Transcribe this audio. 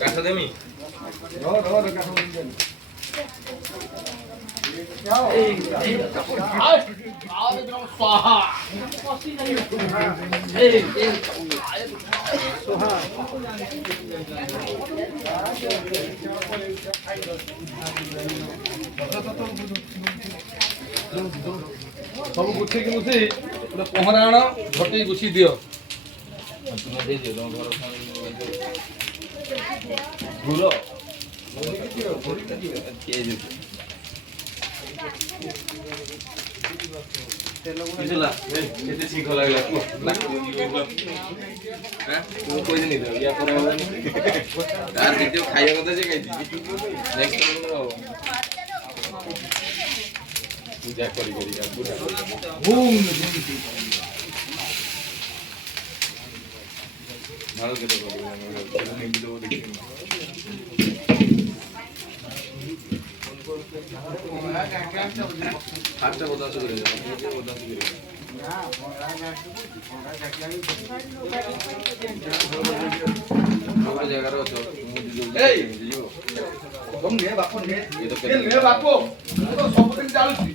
কাঁচা দেমি ସବୁ ଗୁଛେଇକି ମୁଛି ଗୋଟେ ପହଁରା ଆଣ ଝଟେଇ ଗୁଛି ଦିଅ ଭୁଲ କେତେ ଶୀଘ୍ର ଲାଗିଲା କହିଦେନି ତ ୟା ପରେ ହବନି ତାର ଭିଡ଼ିଓ ଖାଇବା କଥା ସେ ଖାଇଛି ନେକ୍ସଟ ପୂଜା କରି ভালো কেটে আটটা কথা করে জায়গার অছ ସବୁଦିନ ଚାଲୁଛି